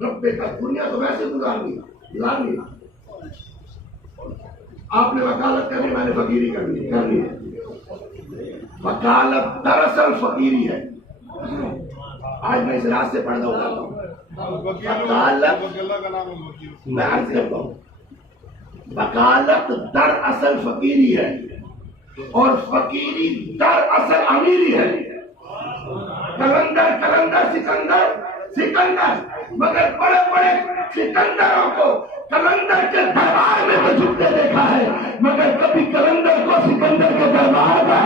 رب کا دنیا تو ویسے گزارنی لانی، آپ نے وکالت کرنی، میں نے فقیری کرنی ہے۔ وکالت دراصل فقیری ہے۔ آج میں اس راز سے پردہ اٹھاتا ہوں۔ وکالت میں عرض کرتا ہوں، وکالت دراصل فقیری ہے اور فقیری دراصل امیری ہے۔ کلندر سکندر مگر بڑے بڑے سکندروں کو کلندر کے دربار میں تو جھکتے دیکھا ہے، مگر کبھی کلندر کو سکندر کے دربار میں۔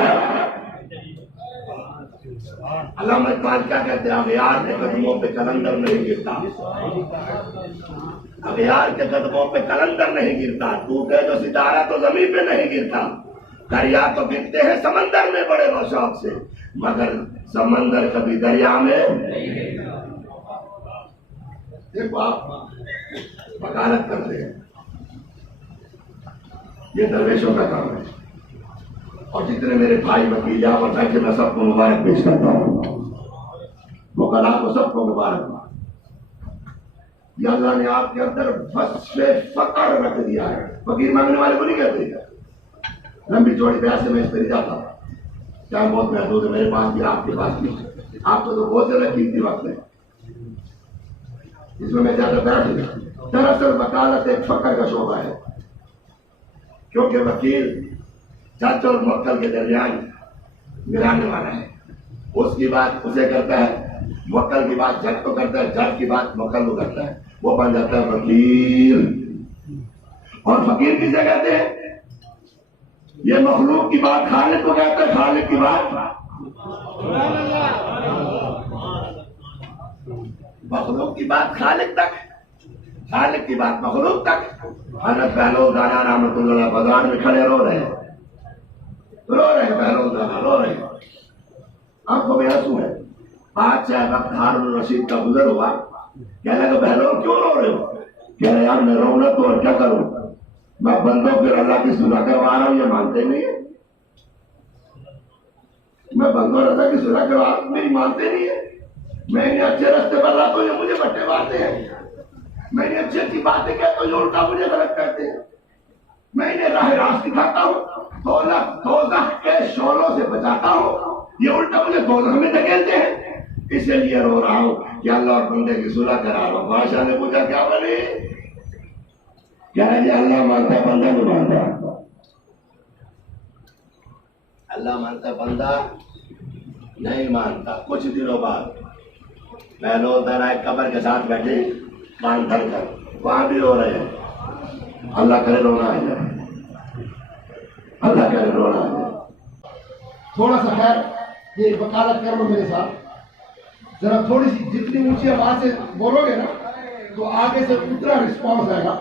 علامہ اقبال کیا کہتے ہیں؟ اغیار کے قدموں پہ کلندر نہیں گرتا، اغیار کے قدموں پہ کلندر نہیں گرتا، ٹوٹے جو ستارہ تو زمین پہ نہیں گرتا۔ دریا تو گرتے ہیں سمندر میں بڑے شوق سے، مگر سمندر کبھی دریا میں نہیں۔ دیکھو آپ وکالت کرتے ہیں، یہ درویشوں کا کام ہے، اور جتنے میرے بھائی وکیل یہاں پر بیٹھے میں سب کو مبارک پیش کرتا ہوں، وکلاء کو سب کو مبارک۔ یہ اللہ نے آپ کے اندر وصف فقر رکھ دیا ہے۔ فقیر مانگنے والے کو نہیں کہتے، لمبی چوڑی بحث سے میں اس پہ نہیں جاتا، کیا بہت محدود ہے، میرے پاس بھی آپ کے پاس بھی، آپ کو تو بہت زیادہ قیمتی وقت ہے، اس میں زیادہ بیٹھ نہیں۔ دراصل وکالت ایک فقر کا شعبہ ہے، کیونکہ وکیل جج اور موکل کے درمیان ملانے والا ہے، اس کی بات اسے کرتا ہے، موکل کی بات جج کو کرتا ہے، جج کی بات موکل کو کرتا ہے، وہ بن جاتا ہے وکیل۔ اور فقیر کسے کہتے ہیں؟ یہ مخلوق کی بات خالق کو کہتا ہے، خالق کی بات مخلوق کی بات خالق تک، خالق کی بات مخلوق تک۔ حضرت بہلول دانا رحمۃ اللہ علیہ بازار میں کھڑے رو رہے ہیں بہلول دانا رو رہے ہیں، آنکھوں میں آنسو ہے۔ بادشاہ وقت ہارون الرشید کا گزر ہوا، کہنے لگا بہلول کیوں رو رہے ہو؟ کہہ رہے یار میں رو نہ تو اور کیا کروں، میں بندوں پھر اللہ کی صلح کروا رہا ہوں، یہ مانتے نہیں ہے، میں بندوں اللہ کی صلح کروا رہا ہوں، میری مانتے نہیں ہے، میں انہیں اچھے رستے پر لاتا ہوں، یہ مجھے بٹے مارتے ہیں، میں انہیں اچھی اچھی باتیں کہتا ہوں، یہ الٹا مجھے غلط کرتے ہیں، میں انہیں راہ راست دکھاتا ہوں، دوزخ کے شعلوں سے بچاتا ہوں، یہ الٹا مجھے دوزخ میں دھکیلتے ہیں، اسی لیے رو رہا ہوں کہ اللہ اور بندے کی صلح کرا رہا ہوں۔ بادشاہ نے پوچھا کیا بنے؟ کیا ہے؟ اللہ مانتا ہے بندہ نہیں مانتا، اللہ مانتا ہے بندہ نہیں مانتا۔ کچھ دنوں بعد بہلول دانا ایک قبر کے ساتھ بیٹھے کان دھر کر، وہاں بھی رو رہے ہیں، اللہ کرے رونا آ جائے، اللہ کرے رونا آ جائے۔ تھوڑا سا خیر یہ وکالت کر لو میرے ساتھ، ذرا تھوڑی سی جتنی اونچی آواز سے بولو گے نا تو آگے سے اتنا رسپانس آئے گا۔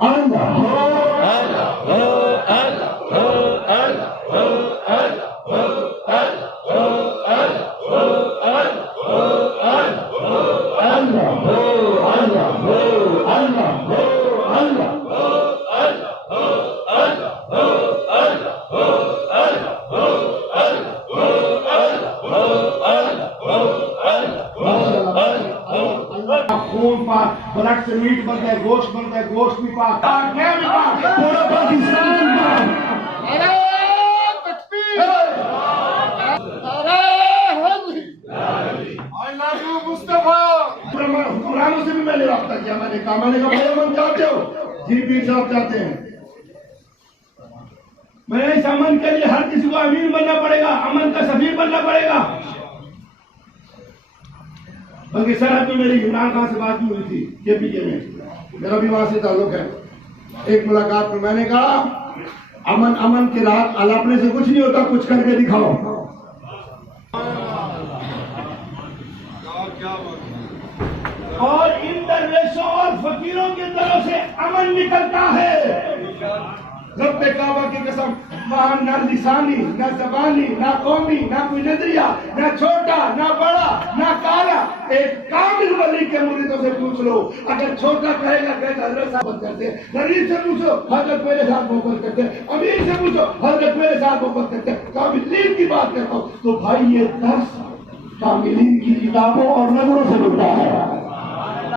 خون پاک، بلڈ سے میٹ بنتا ہے، گوشت بنتا ہے، گوشت بھی پاک، پورا پاکستان پاک۔ حکمرانوں سے بھی میں نے رابطہ کیا، میں نے کہا بھائی امن چاہتے ہو؟ جی پیر صاحب چاہتے ہیں۔ میں اس امن کے لیے ہر کسی کو امین بننا پڑے گا، امن کا سفیر بننا پڑے گا۔ بلکہ سرحد میں میری عمران خان سے بات بھی ہوئی تھی کے پی کے میں، میرا بھی وہاں سے تعلق ہے۔ ایک ملاقات میں میں نے کہا امن کے رات الاپنے سے کچھ نہیں ہوتا، کچھ کر کے دکھاؤ۔ اور ان درویشوں اور فقیروں کی طرف سے امن نکلتا ہے۔ رب کعبہ کی قسم، وہاں نہ لسانی، نہ زبانی، نہ قومی، نہ کوئی نظریہ، نہ چھوٹا، نہ بڑا، نہ کالا، ایک کامل ولی کے مریدوں سے پوچھ لو، اگر چھوٹا کہے گا کہ حضرت صاحب محبت کرتے ہیں، غریب سے پوچھو حضرت میرے ساتھ محبت کرتے ہیں، امیر سے پوچھو حضرت میرے ساتھ محبت کرتے ہیں، کاملین کی بات کرتا ہوں تو بھائی یہ درس کاملین کی کتابوں اور نظروں سے ملتا ہے۔